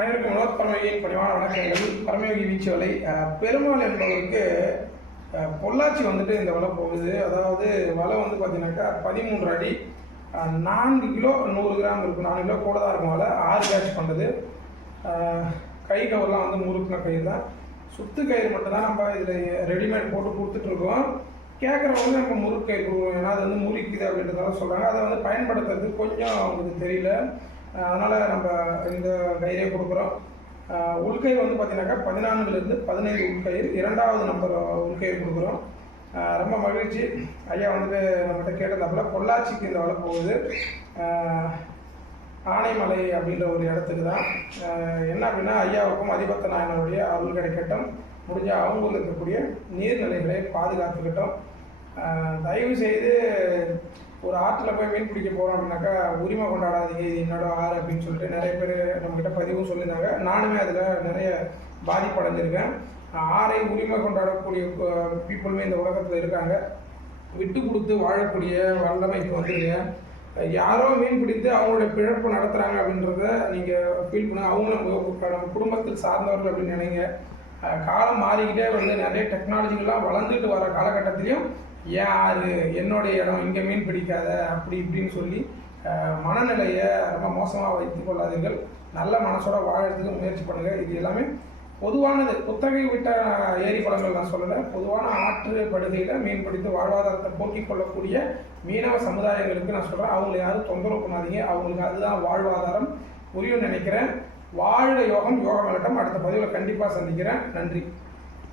அனைவருக்கும் உணவு பரமயோகியின் பணிவான வணக்கங்கள். பரமயோகி வீச்சு வலை பெருமாள் என்பவருக்கு பொள்ளாச்சி வந்துட்டு இந்த வலை போகுது. அதாவது வலை வந்து பார்த்தீங்கன்னாக்கா 13 அடி 4 கிலோ 100 கிராம் இருக்கும். 4 கிலோ கூட தான் இருக்கும். வலை 6 கேட்ச் பண்ணுறது. கை கவர்லாம் வந்து முறுக்குன கயிறு தான், சுத்து கயிறு மட்டும்தான் நம்ம இதில் ரெடிமேட் போட்டு கொடுத்துட்ருக்கோம். கேட்குறவங்க நம்ம முறுக்கு கயிறு கொடுக்குறோம், ஏன்னா அது வந்து முறிக்குது அப்படின்றதால சொல்கிறாங்க. அதை வந்து பயன்படுத்துறது கொஞ்சம் அவங்களுக்கு தெரியல, அதனால் நம்ம இந்த கயிறே கொடுக்குறோம். உள்கயிறு வந்து பார்த்தீங்கன்னாக்கா 14லேருந்து 15 உள்கயிறு, 2வது நம்பர் உள்கயிறு கொடுக்குறோம். ரொம்ப மகிழ்ச்சி. ஐயா வந்துட்டு நம்மகிட்ட கேட்டதாப்புல பொள்ளாச்சிக்கு இந்த வலை போகுது. ஆனைமலை அப்படின்ற ஒரு இடத்துக்கு தான். என்ன அப்படின்னா, ஐயாவுக்கும் அதிபத்த நாயனருடைய அருள் கிடைக்கட்டும். முடிஞ்ச அவங்களுக்கு இருக்கக்கூடிய நீர்நிலைகளை பாதுகாத்துக்கிட்டோம். தயவு செய்து ஒரு ஆற்றில் போய் மீன் பிடிக்க போகிறோம் அப்படின்னாக்கா உரிமை கொண்டாடாதீங்க, இது என்னோட ஆறு அப்படின்னு சொல்லிட்டு நிறைய பேர் நம்மக்கிட்ட பதிவும் சொல்லியிருந்தாங்க. நானுமே அதில் நிறைய பாதிப்படைஞ்சிருக்கேன். ஆறை உரிமை கொண்டாடக்கூடிய பீப்புளுமே இந்த உலகத்தில் இருக்காங்க. விட்டு கொடுத்து வாழக்கூடிய வல்லமை இப்போ வந்துருங்க. யாரோ மீன் பிடித்து அவங்களுடைய பிழப்பு நடத்துகிறாங்க அப்படின்றத நீங்கள் ஃபீல் பண்ணுங்க. அவங்க நம்ம குடும்பத்தில் சார்ந்தவர்கள் அப்படின்னு நினைங்க. காலம் மாறிக்கிட்டே வந்து நிறைய டெக்னாலஜிகள்லாம் வளர்ந்துட்டு வர காலகட்டத்திலையும் ஏன் ஆறு என்னுடைய இடம், இங்கே மீன் பிடிக்காத அப்படி இப்படின்னு சொல்லி மனநிலையை ரொம்ப மோசமாக வைத்து கொள்ளாதீர்கள். நல்ல மனசோட வாழறதுக்கு முயற்சி பண்ணுங்கள். இது எல்லாமே பொதுவானது. குத்தகை விட்ட ஏரி குளங்கள் நான் சொல்லலை, பொதுவான ஆற்று படுகையில் மீன் பிடித்து வாழ்வாதாரத்தை போக்கிக் கொள்ளக்கூடிய மீனவ சமுதாயங்களுக்கு நான் சொல்கிறேன். அவங்களை யாரும் தொந்தரவு பண்ணாதீங்க, அவங்களுக்கு அதுதான் வாழ்வாதாரம். புரியும் நினைக்கிறேன். வாழ்க யோகம், யோகம் விளட்டம். அடுத்த பதிவில் கண்டிப்பாக சந்திக்கிறேன். நன்றி.